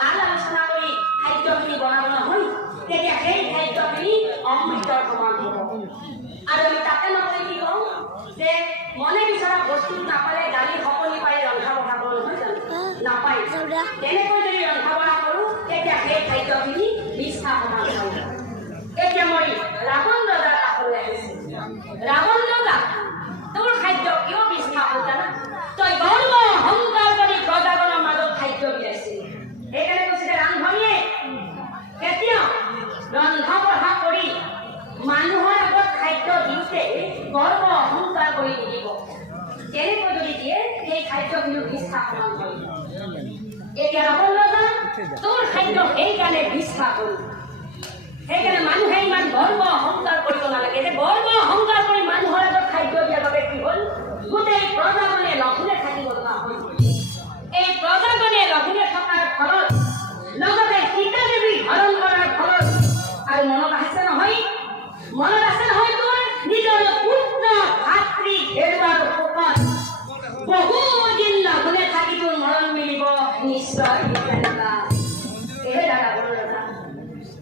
ভাল আলোচনা কৰি খাদ্যখিনি বনাব নহয় তেতিয়া সেই খাদ্যখিনি অমৃতৰ সমান হ'ব। আৰু আমি তাকে নকৰি কি কওঁ যে মনে বিচৰা বস্তু নাপালে দালি সকলো পাই ৰন্ধা বঢ়া কৰোঁ নহয় জানো? নাপায়। তেনেকৈ যদি ৰন্ধা বঢ়া কৰোঁ তেতিয়া সেই খাদ্যখিনি মিছা সমান হয়। এতিয়া মই ৰাৱণ ৰজাৰ কাষলৈ আহিছোঁ। ৰাৱণ ৰজা তোৰ খাদ্য কিয় মিছা হ'ল জানা? তই গৰ্ব অহংকাৰ কৰি প্ৰজাজনৰ মাজত খাদ্য বিলাইছিলি। সেইকাৰণে কৈছিলে ৰান্ধনীয়ে কেতিয়াও ৰন্ধা বঢ়া কৰি মানুহৰ আগত খাদ্য দিওঁতে গৰ্ব অহংকাৰ কৰি নিদিব। তেনেকৈ যদি দিয়ে সেই খাদ্যখিনি মিছা সমান হয়। এতিয়া ৰাৱণ ৰজা তোৰ খাদ্য সেইকাৰণে মিছা হ'ল। সেইকাৰণে মানুহে ইমান গৰ্ব অহংকাৰ কৰিব নালাগে। যে গৰ্ব অহংকাৰ কৰি মানুহৰ আগত খাদ্য দিয়াৰ বাবে কি হ'ল? গোটেই প্ৰজাজনে লঘোণে থাকিব লগা হ'ল। এই প্ৰজাজনে লঘোণে থকাৰ ফলত লগতে সীতা দেৱী হৰণ কৰাৰ ফলত আৰু মনত আছে নহয় তোৰ নিজৰ পুত্ৰ ভাতৃ হেৰুৱাৰ শোকত বহুদিন লঘোণে থাকি তোৰ মৰণ মিলিব নিশ্চয়।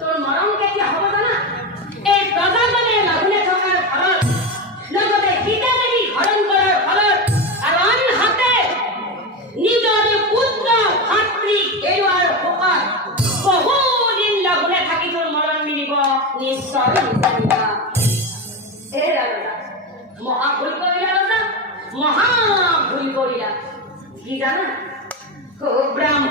তোৰ মৰম কেতিয়া হ'ব জানা? এই প্ৰজাজনে লঘোণে থকাৰ ফলত লগতে সীতা দেৱী হৰণ কৰাৰ ফলত আৰু আনহাতে নিজৰ পুত্ৰ ভাতৃ হেৰুৱাৰ শোকত বহুদিন লঘোণে থাকি তোৰ মৰণ মিলিব নিশ্চয়। মহাভুল কৰিলা ৰজা, মহাভুল কৰিলা। কি জানা? ব্ৰাহ্মণ